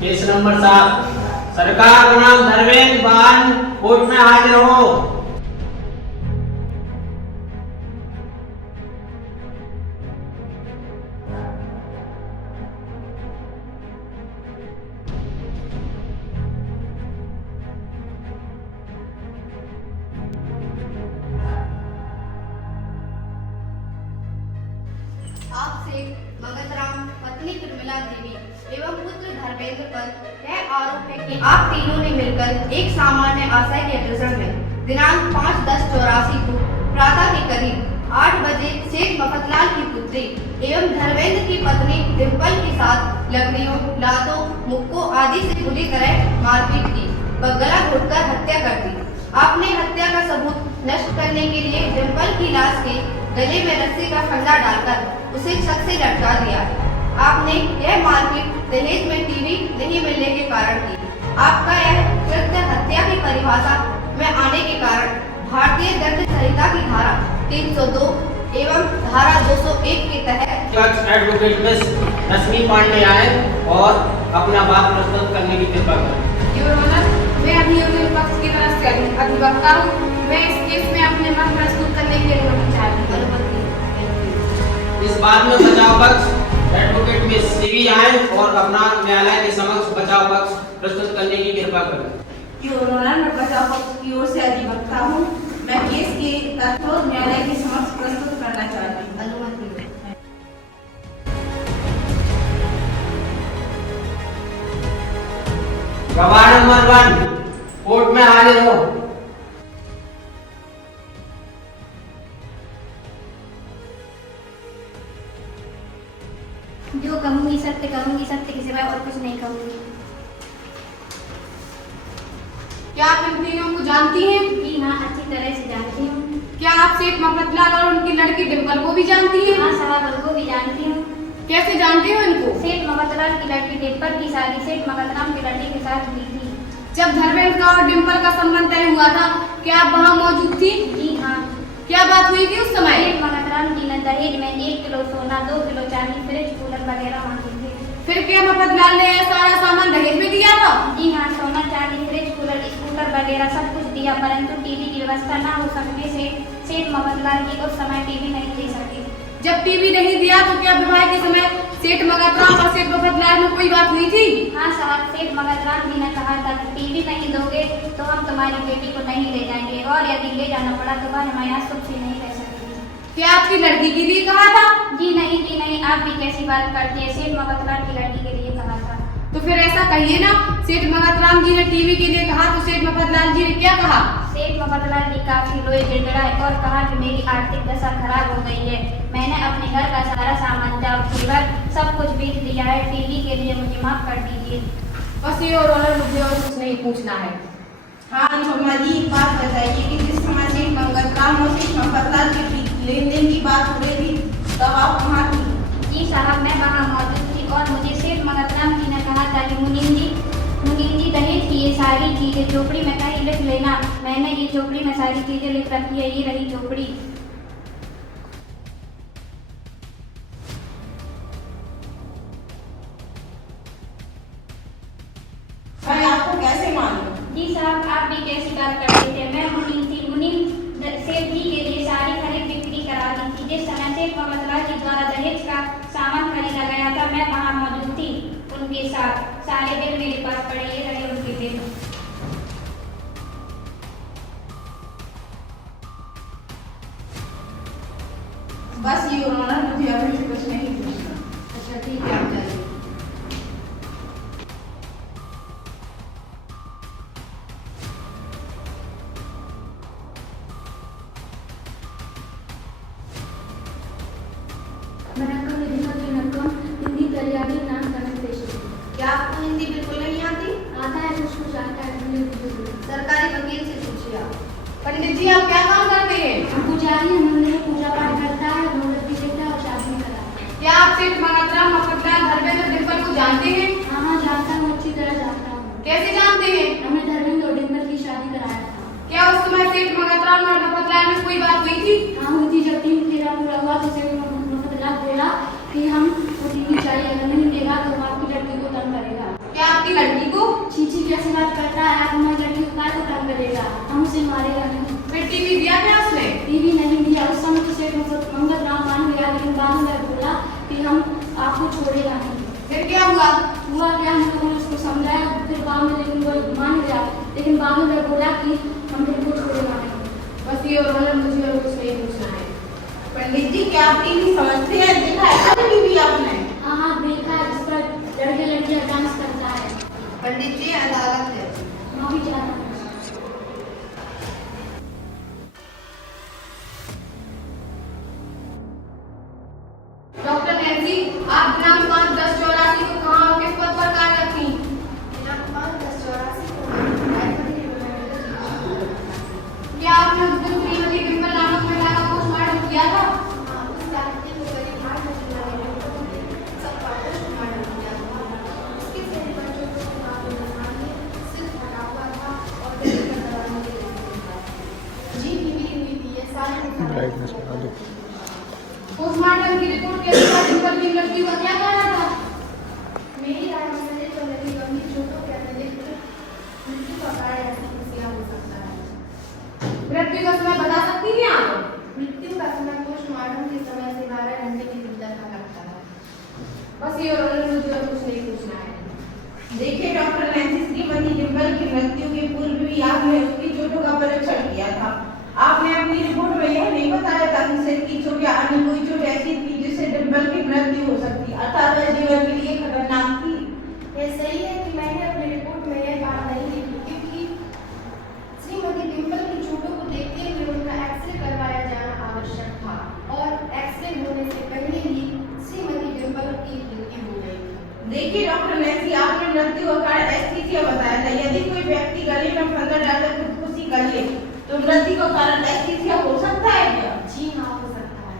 Case number 7 सरकार बनाम धर्मेंद्र बान कोर्ट में हाजिर हो। आपसे भगतराम पत्नी प्रमिला देवी एवं पुत्र धर्मेंद्र पर यह आरोप है कि आप तीनों ने मिलकर एक सामान्य आशय के अग्रसर में दिनांक 5/10/84 को प्रातः के करीब 8 बजे शेख मफतलाल की पुत्री एवं धर्मेंद्र की पत्नी डिम्पल के साथ लकड़ियों, लातों, मुक्कों आदि से बुरी तरह मारपीट की व गला घोटकर हत्या कर दी। आपने हत्या का सबूत नष्ट करने के लिए डिम्पल की लाश के गले में रस्सी का फंदा डालकर उसे छत से लटका दिया। आपने यह मारपीट दहेज में टीवी नहीं मिलने के कारण की। आपका यह कृत्य हत्या की परिभाषा में आने के कारण भारतीय दंड संहिता की धारा 302 एवं धारा 201 के तहत एडवोकेट मिस रश्मि पांडे आए और अपना बात प्रस्तुत करने की कृपा करें। योर ऑनर, मैं अभियोजन पक्ष की तरफ से अधिवक्ता हूँ। मैं इस केस में अपने मत प्रस्तुत करने की अनुमति चाहती हूँ। इस बात में बचाव पक्ष एडवोकेट मिस सीवी आए और अपना न्यायालय के समक्ष बचाव पक्ष प्रस्तुत करने की कृपा करें। योर ऑनर, मैं बचाव पक्ष की ओर से अधिवक्ता हूँ। मैं केस के तथ्यों न्यायालय के समक्ष प्रस्तुत करना चाहती हूँ। अनुमति है। गवाह नंबर 1 कोर्ट में हाजिर हो। जो कहूंगी सत्य कहूंगी, सत्य के सिवाय और कुछ नहीं कहूंगी। क्या आप इन तीनों को जानती हैं? जी हाँ, अच्छी तरह से जानती हूँ। क्या आप शेख मफतलाल और उनकी लड़की डिम्पल को भी जानती हैं? हाँ साहब, उनको भी जानती हूँ। कैसे जानती हो इनको? सेठ मफतलाल की लड़की डिम्पल की शादी सेठ मफतराम की लड़की के साथ हुई थी। जब धर्मेंद्र का और डिम्पल का संबंध तय हुआ था, क्या आप वहाँ मौजूद थी? जी हाँ। क्या बात हुई थी उस समय? सेठ मफतराम जी ने दहेज में 1 किलो सोना, 2 किलो चांदी, फ्रिज, कूलर वगैरह मांगे थे। फिर क्या मफतलाल ने यह सारा सामान दहेज में दिया था? जी हाँ, सोना, चांदी, फ्रिज, कूलर, स्कूटर वगैरह सब कुछ दिया, परंतु टीवी की व्यवस्था न हो सकने से सेठ मफतलाल जी उस समय टीवी नहीं ले सके। जब टीवी नहीं दिया तो क्या विवाह के समय सेठ मगतराम और सेठ मफतलाल में कोई बात हुई थी? हाँ साहब, सेठ मगतराम जी ने कहा था कि टीवी नहीं दोगे तो हम तुम्हारी बेटी को नहीं ले जाएंगे, और यदि ले जाना पड़ा तो वह हमारे यहाँ सुख से नहीं रह सकेगी। क्या आपकी लड़की के लिए कहा था? जी नहीं, आप भी कैसी बात करती है? सेठ मगतराम की लड़की के लिए कहा था। तो फिर ऐसा कहिए ना, सेठ मगतराम जी ने टीवी के लिए कहा तो सेठ मफतलाल जी ने क्या कहा? सेठ मफतलाल जी काफी रोए गिड़गिड़ाए और कहा कि मेरी आर्थिक दशा खराब हो गई है, मैंने अपने घर का सारा सामान जाकर सब कुछ बेच दिया है, टीवी के लिए मुझे माफ कर दीजिए। बस ये और ऑनर, मुझे और कुछ नहीं पूछना है। हाँ अनुपमा जी, एक बात बताइए कि जिस समय सेठ मगतराम और सेठ मफतलाल के लेन देन की बात हो रही थी, तब आप वहाँ थी? जी साहब, मैं वहाँ मौजूद थी और मुझे सेठ मगतराम जी ने कहा था कि मुनीम जी दहेज की ये सारी चीजें चोपड़ी में कहीं लिख लेना। मैंने ये चोपड़ी में सारी चीजें लिख रखी है, ये रही चोपड़ी। अरे आपको कैसे मालूम? जी साहब, आप भी कैसी बात करते थे? मैं मुनीम थी। मुनीम सेठ जी के लिए सारी खरीद बिक्री करा दी थी। जिस समय सेठ मफतलाल जी द्वारा दहेज का सामान खरीदा गया था, मैं वहाँ मौजूद थी उनके साथ। सारे बिल मेरे पास पड़े, ये रहे उनके बिल। बस ये ऑनर, मुझे अभी से कुछ नहीं पूछना। अच्छा ठीक है, आप जाइए। हिंदी दरियावी नाम करने पेश। क्या आपको हिंदी बिल्कुल नहीं आती? आता है, कुछ आता है। सरकारी वकील से पूछिए आप। पंडित जी, आप क्या काम करते हैं? पुजारी है, मंदिर में पूजा पाठ करता है, मोमबत्ती देता है और शादी कराता है। क्या आप सेठ मगतराम, मफतलाल, धर्मेंद्र और डिम्पल को जानते हैं? हाँ जानता हूँ, अच्छी तरह जानता हूँ। कैसे जानते हैं? हमने धर्मेंद्र और डिम्पल की शादी कराया था। क्या उस समय सेठ मगतराम और मफतलाल में कोई बात हुई थी? हाँ हुई थी। जब 3 फेरा पूरा हुआ तो सेठ मफतलाल बोला कि हम वो टीवी चाहिए, अगर नहीं देगा तो हम आपकी लड़की को तंग करेगा। क्या क्या आपकी लड़की को? चीची कैसे बात करता है? आप हमारी लड़की को काय को काम करेगा? हम उसे मारेगा नहीं। मैं टीवी दिया क्या उसने? टीवी नहीं दिया। उस समय तो सेठ मंगत राम मान गया, लेकिन बाद में बोला कि हम आपको छोड़ेगा नहीं। फिर क्या हुआ? हुआ क्या, हम लोगों ने उसको समझाया, फिर बाद में लेकिन वो मान गया, लेकिन बाद में वह बोला कि हम तुमको छोड़ेगा नहीं। बस ये और मुझे और कुछ नहीं पूछना है। पंडित जी, क्या आप टीवी समझते हैं? देखा है क्या टीवी आपने? हाँ हाँ देखा है, जिस पर लड़के लड़कियां डांस करता है। पंडित जी, अदालत है। माफी चाहता हूँ। डॉक्टर नैन्सी, आप दिनांक 5/10/84 को कहाँ और किस पद पर कार्यरत थीं? दिनांक 5/10/84 को रायपुर क्या आपने उस दिन श्रीमती डिम्पल नामक महिला का पोस्टमार्टम किया था? हाँ, उस रात्रि को करीब 8 बजे लगे सबका पोस्टमार्टम किया था। उसके सभी बच्चों को सुनाने में सिर फटा हुआ था और गले में दबाने के लिए था। जी भी मिली हुई थी, ये सारे ब्राइटनेस बढ़ा दो। पोस्टमार्टम की रिपोर्ट के अनुसार डिम्पल की मृत्यु का क्या कारण था? मेरी राय में मुझे तो लगी गंभीर चोटों के अतिरिक्त मृत्यु का कारण ऐसी खुशियाँ हो सकता है। मृत्यु का समय बता सकती हैं आप? मृत्यु का समय पोस्टमार्टम के समय से 12 घंटे के भीतर का लगता है। बस ये और मुझे और कुछ नहीं पूछना है। देखिए डॉक्टर नैन्सी, श्रीमती डिम्पल की मृत्यु के पूर्व भी आपने उसकी चोटों का परीक्षण किया था। आपने अपनी रिपोर्ट में यह नहीं बताया था कि सिर की चोट या अन्य कोई चोट ऐसी थी जिससे डिम्पल की मृत्यु हो सकती, अर्थात वह जीवन के लिए खतरनाक थी। यह सही है कि मैंने अपनी रिपोर्ट में यह बात नहीं लिखी, क्योंकि श्रीमती डिम्पल की चोटों को देखते हुए उनका एक्सरे करवाया जाना आवश्यक था और एक्सरे होने से पहले ही श्रीमती डिम्पल की मृत्यु हो गई थी। देखिए डॉक्टर नैन्सी, आपने मृत्यु का कारण एस्थीसिया बताया था। यदि कोई व्यक्ति गले में फंदा डालकर खुदकुशी कर ले तो मृत्यु का कारण एस्थीसिया हो सकता है क्या? जी हाँ, हो सकता है।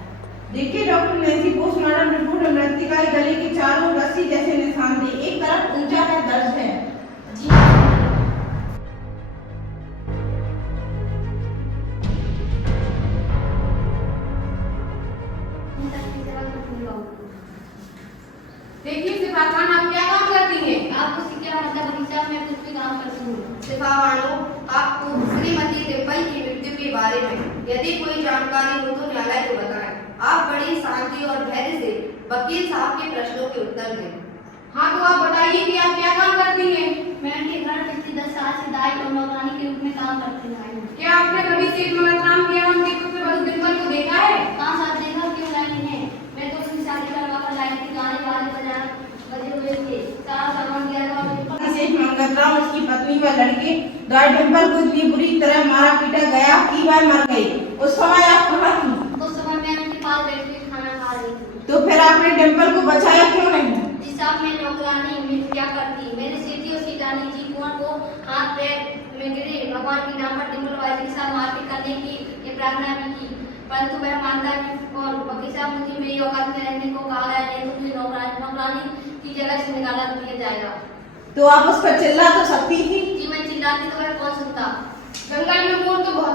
देखिए डॉक्टर नैन्सी, पोस्टमार्टम रिपोर्ट में मृतिका के गले के चारों ओर रस्सी जैसे निशान थे, एक तरफ ऊंचा है, दर्द है। जी हाँ। देखिए सिफा खान, आप क्या काम करती हैं? आपको उससे क्या मतलब भाई साहब, मैं कुछ भी काम करती हूँ। सिफावानों, आपको श्रीमती डिम्पल की मृत्यु के बारे में यदि कोई जानकारी हो तो न्यायालय को बताएं। आप बड़ी शांति और धैर्य से वकील साहब के प्रश्नों के उत्तर दें। हाँ तो आप बताइए कि आप क्या काम करती हैं? मैं उनके घर पिछले 10 साल से दाई और नौकरानी के रूप में काम करती आई हूँ। क्या आपने कभी सेठ मंगतराम किया उनके पुत्र बधू डिम्पल को देखा है? कहाँ साथ देखा, क्यों लाई है? मैं तो उसकी शादी करवा कर लाई थी, गाने वाले बजे हुए थे, सारा सामान दिया था। सेठ मंगतराम, उसकी पत्नी व लड़के द्वारा डिम्पल को इतनी बुरी तरह मारा पीटा गया कि वह मर गई। उस समय आप कहाँ थी? उस समय मैं उनके पास बैठ के खाना खा रही थी। तो फिर आपने डिम्पल को बचाया क्यों नहीं? जी साहब, मैं नौकरानी हूँ, मैं क्या करती? मैंने सीधी और सीधानी जी कुंवर को हाथ पैर में गिरे भगवान के नाम पर डिम्पल वाजी के साथ मारपीट करने की ये प्रार्थना भी की, परंतु वह मानता नहीं। और वकील साहब, मुझे मेरी औकात में रहने को कहा गया, नहीं तो मुझे नौकरानी की जगह से निकाला दिया जाएगा। तो आप उस पर चिल्ला तो सकती थी। जी मैं चिल्लाती तो वह कौन सुनता? जंगल में मोर तो बहुत